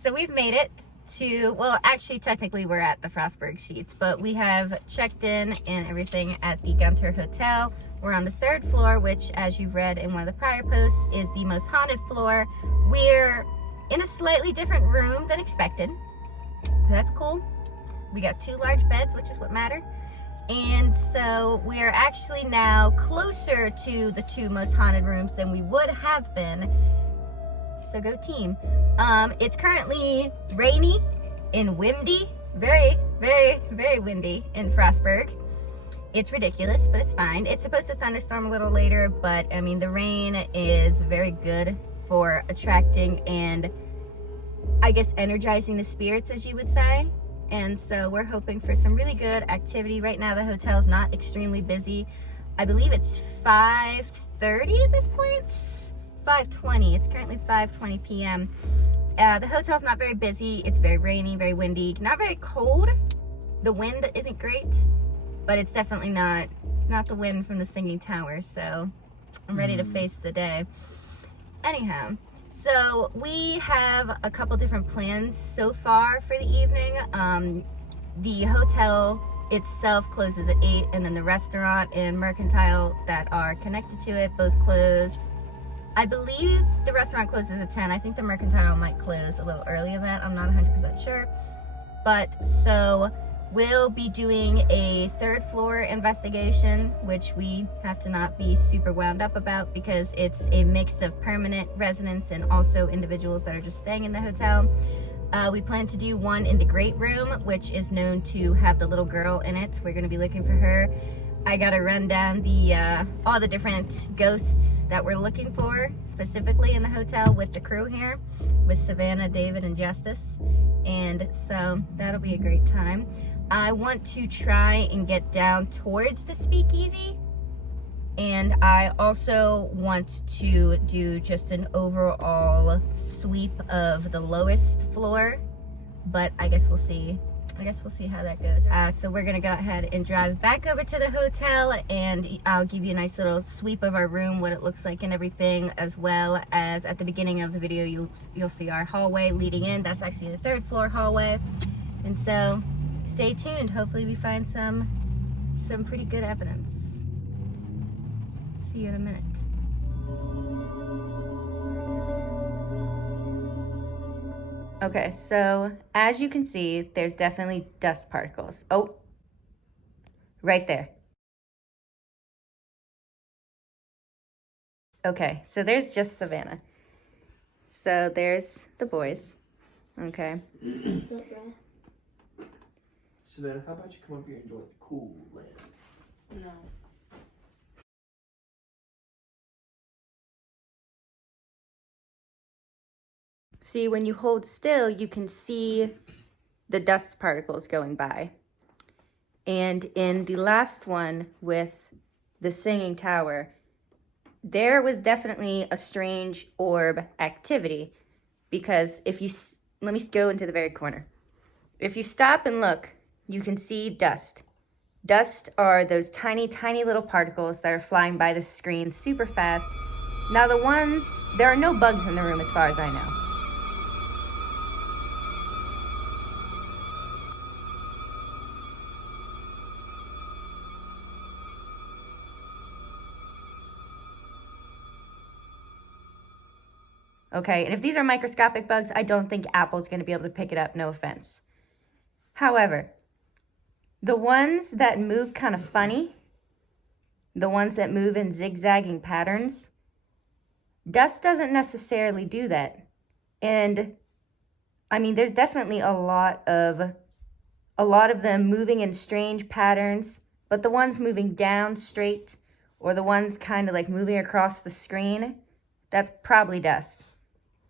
So we've made it to, well, actually, technically we're at the Frostburg Sheets, but we have checked in and everything at the Gunter Hotel. We're on the 3rd floor, which, as you've read in one of the prior posts, is the most haunted floor. We're in a slightly different room than expected. That's cool. We got 2 large beds, which is what matter. And so we are actually now closer to the 2 most haunted rooms than we would have been. So go team. It's currently rainy and windy. Very, very, very windy in Frostburg. It's ridiculous, but it's fine. It's supposed to thunderstorm a little later, but I mean, the rain is very good for attracting and I guess energizing the spirits, as you would say. And so we're hoping for some really good activity. Right now, the hotel's not extremely busy. I believe it's 5:30 at this point. 5:20. It's currently 5:20 p.m. The hotel's not very busy. It's very rainy, very windy, not very cold. The wind isn't great, but it's definitely not the wind from the Singing Tower. So I'm ready to face the day. Anyhow, so we have a couple different plans so far for the evening. The hotel itself closes at 8, and then the restaurant and Mercantile that are connected to it both close. I believe the restaurant closes at 10. I think the Mercantile might close a little earlier than that. I'm not 100% sure. But so we'll be doing a 3rd floor investigation, which we have to not be super wound up about because it's a mix of permanent residents and also individuals that are just staying in the hotel. We plan to do one in the great room, which is known to have the little girl in it. We're going to be looking for her. I gotta run down the all the different ghosts that we're looking for specifically in the hotel with the crew here, with Savannah, David, and Justice. And so that'll be a great time. I want to try and get down towards the speakeasy. And I also want to do just an overall sweep of the lowest floor, but I guess we'll see. We'll see how that goes. So we're gonna go ahead and drive back over to the hotel, and I'll give you a nice little sweep of our room, what it looks like and everything, as well as at the beginning of the video, you'll see our hallway leading in. That's actually the 3rd floor hallway. And so stay tuned. Hopefully we find some pretty good evidence. See you in a minute. Okay, so as you can see, there's definitely dust particles. Oh, right there. Okay, so there's just Savannah. So there's the boys. Okay. Savannah, how about you come over here and enjoy the cool land? No. See, when you hold still, you can see the dust particles going by. And in the last one with the Singing Tower, there was definitely a strange orb activity, because if you, let me go into the very corner. If you stop and look, you can see dust. Dust are those tiny, tiny little particles that are flying by the screen super fast. Now there are no bugs in the room as far as I know. Okay, and if these are microscopic bugs, I don't think Apple's going to be able to pick it up, no offense. However, the ones that move kind of funny, the ones that move in zigzagging patterns, dust doesn't necessarily do that. And I mean, there's definitely a lot of them moving in strange patterns, but the ones moving down straight, or the ones kind of like moving across the screen, that's probably dust.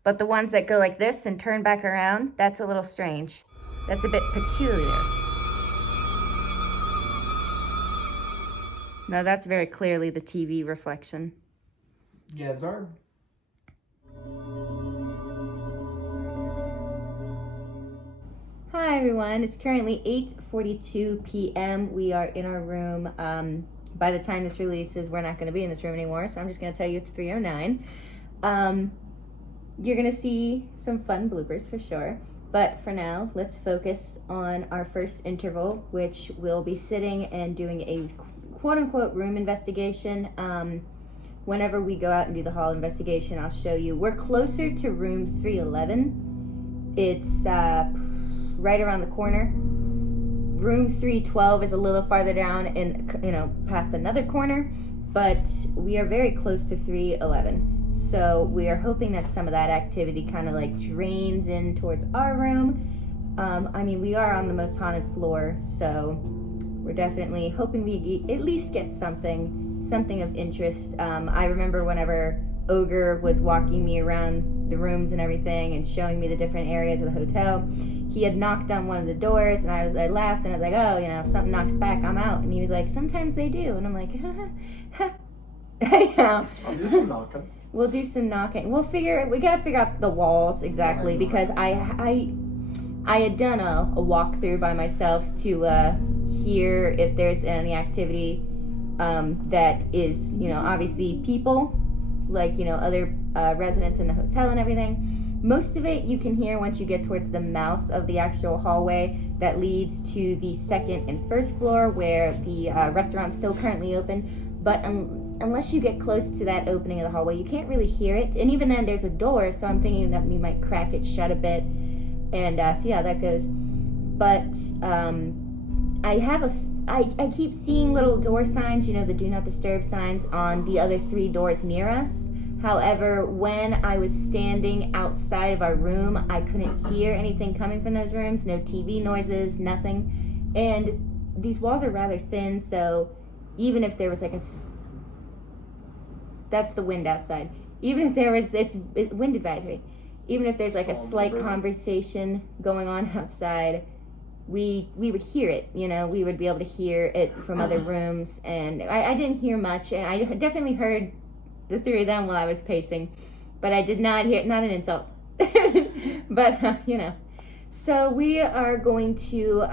But the ones that go like this and turn back around, that's a little strange. That's a bit peculiar. Now that's very clearly the TV reflection. Yes, sir. Hi everyone, it's currently 8:42 p.m. We are in our room. By the time this releases, we're not going to be in this room anymore, so I'm just going to tell you it's 3:09. you're gonna see some fun bloopers for sure. But for now, let's focus on our first interval, which we'll be sitting and doing a quote-unquote room investigation. Whenever we go out and do the hall investigation, I'll show you. We're closer to room 311. It's right around the corner. Room 312 is a little farther down and, you know, past another corner, but we are very close to 311. So we are hoping that some of that activity kind of like drains in towards our room. I mean, we are on the most haunted floor, so we're definitely hoping we at least get something of interest. I remember whenever Ogre was walking me around the rooms and everything and showing me the different areas of the hotel, he had knocked on one of the doors, and I laughed, and I was like, oh, you know, if something knocks back, I'm out. And he was like, sometimes they do. And I'm like, anyhow. I'll do some knocking. We'll do some knocking. We gotta figure out the walls exactly, because I had done a walkthrough by myself to hear if there's any activity that is, you know, obviously people, like, you know, other residents in the hotel and everything. Most of it you can hear once you get towards the mouth of the actual hallway that leads to the second and first floor, where the restaurant's still currently open. But unless you get close to that opening of the hallway, you can't really hear it. And even then, there's a door, so I'm thinking that we might crack it shut a bit and see how that goes. But I keep seeing little door signs, you know, the do not disturb signs on the other 3 doors near us. However, when I was standing outside of our room, I couldn't hear anything coming from those rooms. No TV noises, nothing. And these walls are rather thin, so even if there was like that's the wind outside. Even if there was, it's wind advisory. Even if there's like a slight conversation going on outside, we would hear it, you know, we would be able to hear it from other rooms. And I didn't hear much, and I definitely heard the 3 of them while I was pacing, but I did not hear, not an insult, but you know. So we are going to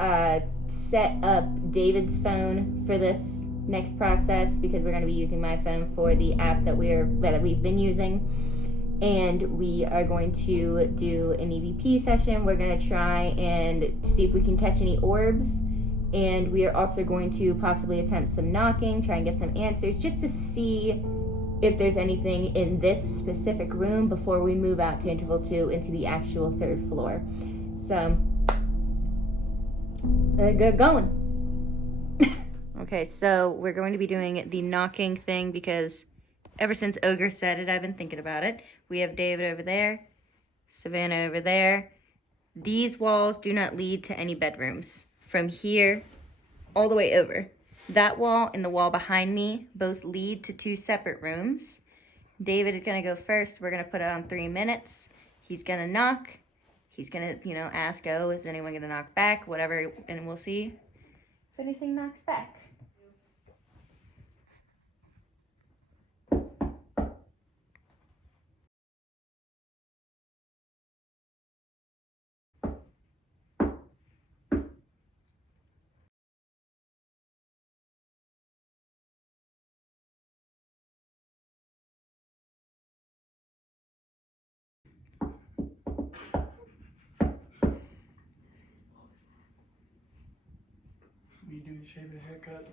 set up David's phone for this next process, because we're going to be using my phone for the app that we've been using, and we are going to do an EVP session. We're going to try and see if we can catch any orbs, and we are also going to possibly attempt some knocking, try and get some answers, just to see if there's anything in this specific room before we move out to interval 2 into the actual 3rd floor. So get going. Okay, so we're going to be doing the knocking thing, because ever since Ogre said it, I've been thinking about it. We have David over there, Savannah over there. These walls do not lead to any bedrooms. From here all the way over. That wall and the wall behind me both lead to 2 separate rooms. David is going to go first. We're going to put it on 3 minutes. He's going to knock. He's going to, you know, ask, oh, is anyone going to knock back? Whatever, and we'll see if anything knocks back. Me doing shaving a haircut.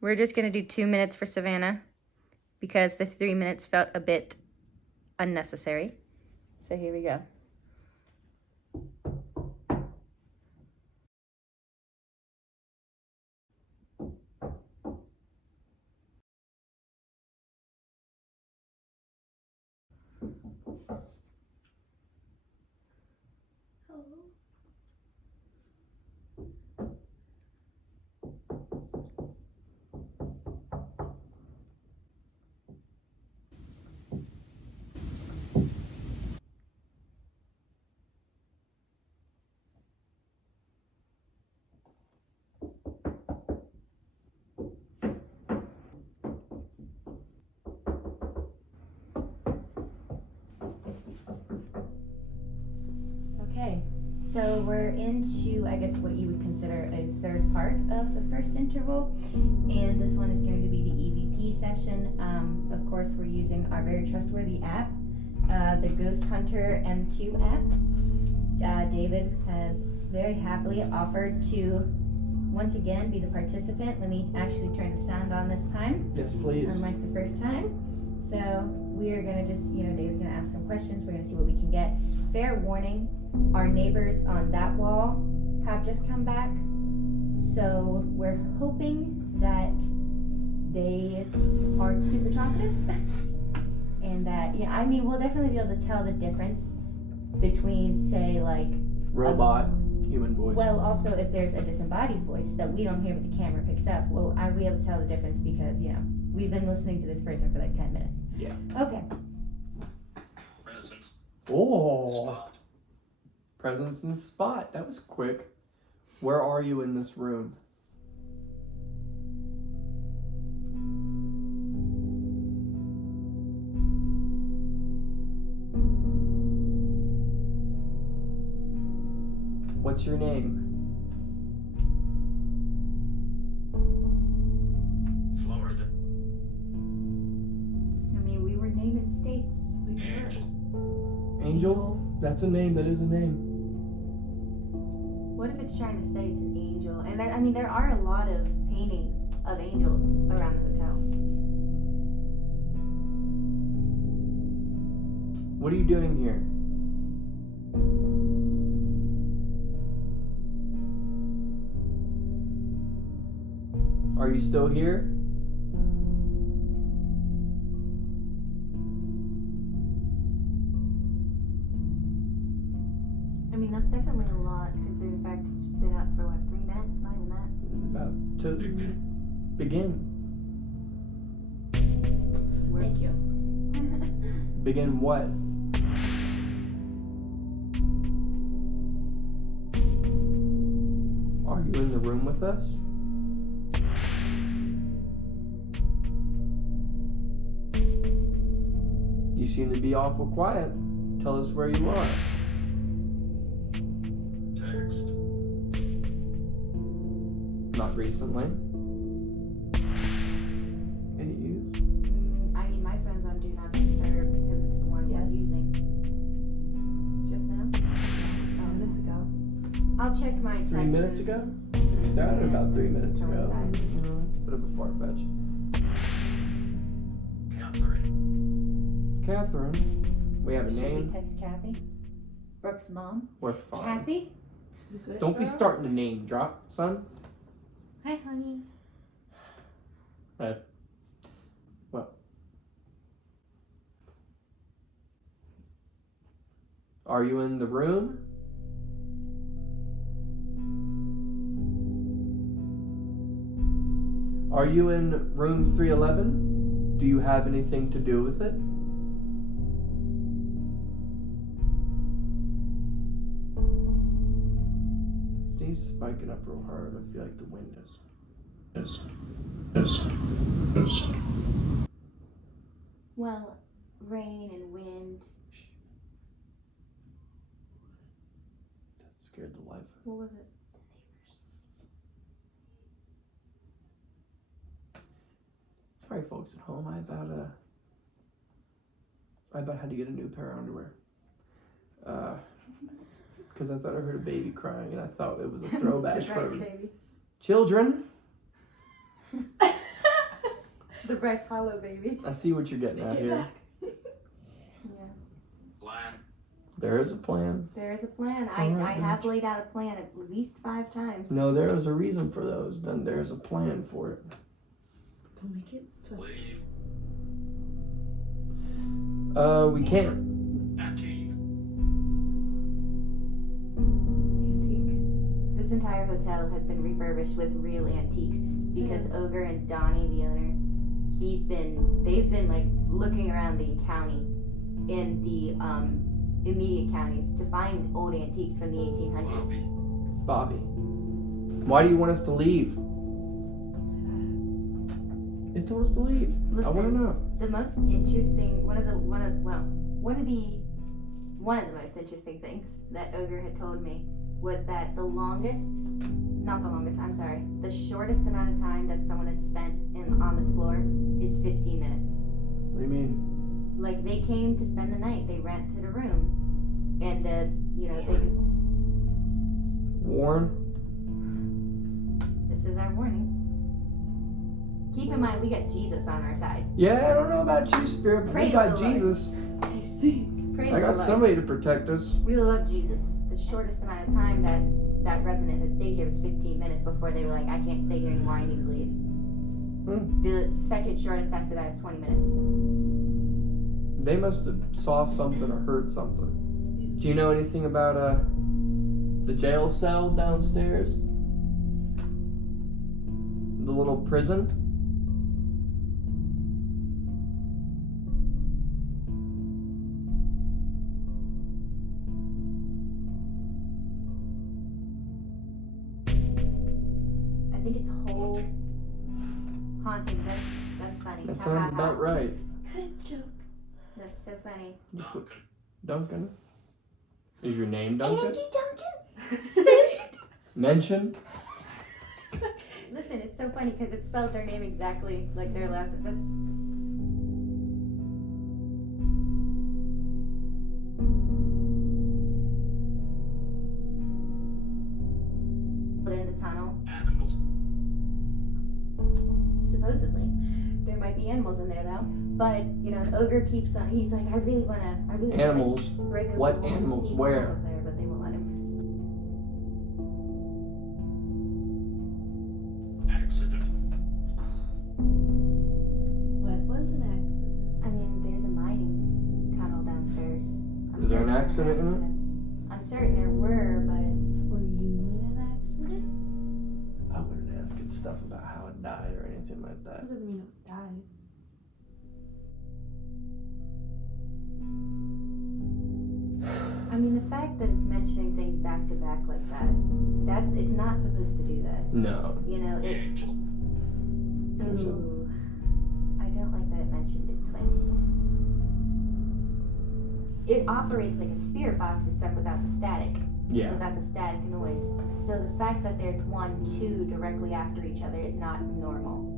We're just going to do 2 minutes for Savannah, because the 3 minutes felt a bit unnecessary. So here we go. So we're into, I guess, what you would consider a third part of the first interval, and this one is going to be the EVP session. Of course, we're using our very trustworthy app, the Ghost Hunter M2 app. David has very happily offered to once again be the participant. Let me actually turn the sound on this time. Yes, please. Unlike the first time. So we are gonna just, David's gonna ask some questions. We're gonna see what we can get. Fair warning, our neighbors on that wall have just come back. So we're hoping that they aren't super talkative. And that, we'll definitely be able to tell the difference between, say, like Robot, human voice. well, also if there's a disembodied voice that we don't hear but the camera picks up, well, I'll be able to tell the difference because, we've been listening to this person for like 10 minutes. Yeah. Okay. Presence. Oh. Spot. Presence in the spot. That was quick. Where are you in this room? What's your name? Florida. We were naming states. Angel. Angel? That's a name. That is a name. What if it's trying to say it's an angel? And there are a lot of paintings of angels around the hotel. What are you doing here? Are you still here? That's definitely a lot, considering the fact it's been up for 3 minutes? Not even that. About to begin. Thank you. Begin what? Are you in the room with us? You seem to be awful quiet. Tell us where you are. Text. Not recently. Hey, you. My phone's on Do Not Disturb because it's the one we're using. Just now? 10 minutes ago. I'll check my text. 3 minutes ago? We started about 3 minutes ago. It's a bit of a far fetch. Catherine. We have a Should name. we text Kathy? Brooke's mom? We're fine. Kathy? Don't be starting to name drop, son. Hi, honey. What? Are you in the room? Are you in room 311? Do you have anything to do with it? He's spiking up real hard. I feel like the wind is. Well, rain and wind. That scared the life. What was it? Sorry, folks at home. I about had to get a new pair of underwear. Because I thought I heard a baby crying, and I thought it was a throwback The Bryce from baby. children. The Bryce Hollow baby. I see what you're getting at here. Yeah. Plan. There is a plan. There is a plan. All right, I have laid out a plan at least 5 times. No, there is a reason for those. Then there's a plan for it. Don't make it twisted. Leave. We can't. Antique. Antique. This entire hotel has been refurbished with real antiques because Ogre and Donnie, the owner, they've been like looking around the county in the immediate counties to find old antiques from the 1800s. Bobby. Why do you want us to leave? It told us to leave. Listen, I want to know. the most interesting one of the most interesting things that Ogre had told me was that the shortest amount of time that someone has spent on this floor is 15 minutes. What do you mean? Like, they came to spend the night, they rented a room, and they Warren? this is our warning. Keep in mind, we got Jesus on our side. Yeah, I don't know about you, Spirit, but Praise we got the Lord. Jesus. Tasty. Praise I the got Lord. somebody to protect us. We love Jesus. The shortest amount of time that resident had stayed here was 15 minutes before they were like, I can't stay here anymore, I need to leave. The second shortest after that is 20 minutes. They must have saw something or heard something. Do you know anything about the jail cell downstairs? The little prison? I think it's whole haunting. That's funny. That Ha, sounds ha, ha. about right. Good joke. That's so funny. Duncan. Duncan? Is your name Duncan? Duncan. Mention? Listen, it's so funny because it spelled their name exactly like their last. That's. In the tunnel, Animals. supposedly, there might be animals in there though. But you know, the ogre keeps on. He's like, I really wanna Animals. break open What the wall and animals? see Where? tunnels there, but they won't let him. Accident. What was an accident? I mean, there's a mining tunnel downstairs. Is there an certain there were accident in it? accidents. I'm certain there were, but Were you in an accident? I wouldn't ask it stuff about how it died or anything like that. That doesn't mean it died. I mean, the fact that it's mentioning things back to back like that, it's not supposed to do that. No. You know, Angel. ooh, I don't like that it mentioned it twice. It operates like a spirit box except without the static. Yeah. Without the static noise. So the fact that there's 1, 2 directly after each other is not normal.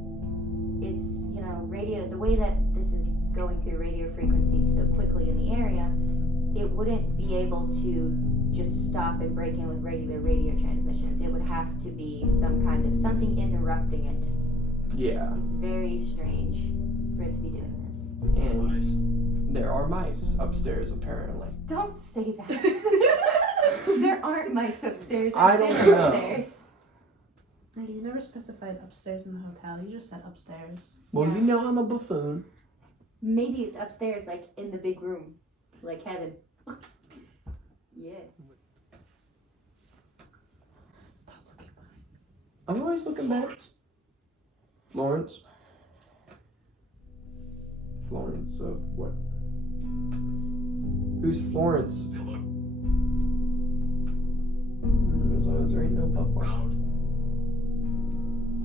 It's, you know, radio, the way that this is going through radio frequencies so quickly in the area, it wouldn't be able to just stop and break in with regular radio transmissions. It would have to be something interrupting it. Yeah. It's very strange for it to be doing this. And Mice. there are mice upstairs, apparently. Don't say that. There aren't mice upstairs. I I've been don't know. upstairs. No, you never specified upstairs in the hotel. You just said upstairs. Well, Yeah. you know I'm a buffoon. Maybe it's upstairs, like in the big room, like heaven. Yeah. Stop looking back. I'm always looking back. Florence. Florence? Florence of what? Who's Florence? Villa. As long as there ain't no butt. Round.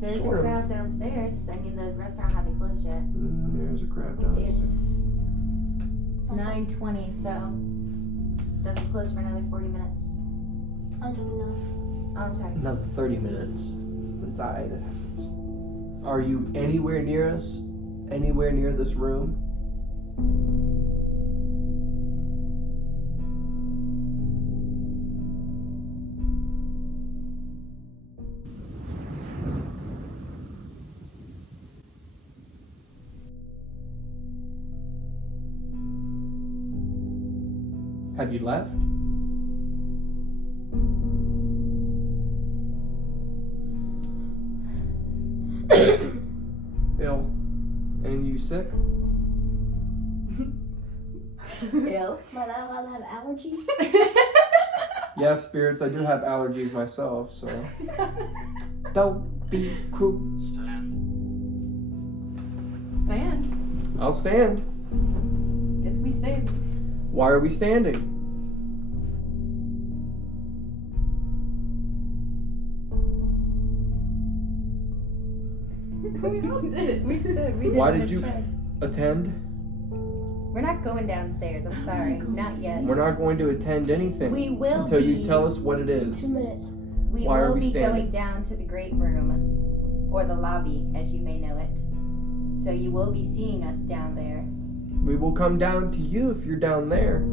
There's Sort a of. crowd downstairs. I mean, the restaurant hasn't closed yet. There's a crowd downstairs. It's 9:20, so doesn't close for another 40 minutes. I don't know. Oh, I'm sorry. Another 30 minutes inside. Are you anywhere near us? Anywhere near this room? Have you left? Ill. And you sick? Ill. Am I not allowed to have allergies? Yes, spirits, I do have allergies myself, so don't be cruel. Stand. Stand. I'll stand. Guess we stand. Why are we standing? We both did. We stood. We did. Why it did in you a track. attend? We're not going downstairs. I'm sorry. Not yet. We're not going to attend anything We will until be. you tell us what it is. 2 minutes. We Why are will we be standing? going down to the great room, or the lobby, as you may know it. So you will be seeing us down there. We will come down to you if you're down there.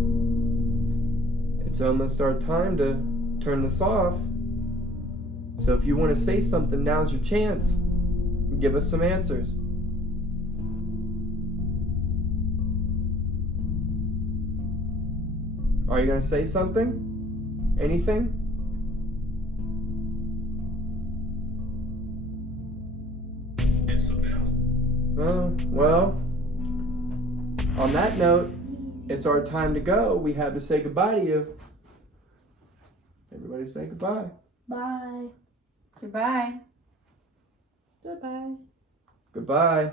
It's almost our time to turn this off. So if you want to say something, now's your chance. Give us some answers. Are you going to say something? Anything? It's a bell. Well, on that note, it's our time to go. We have to say goodbye to you. Everybody say goodbye. Bye. Goodbye. Goodbye. Goodbye.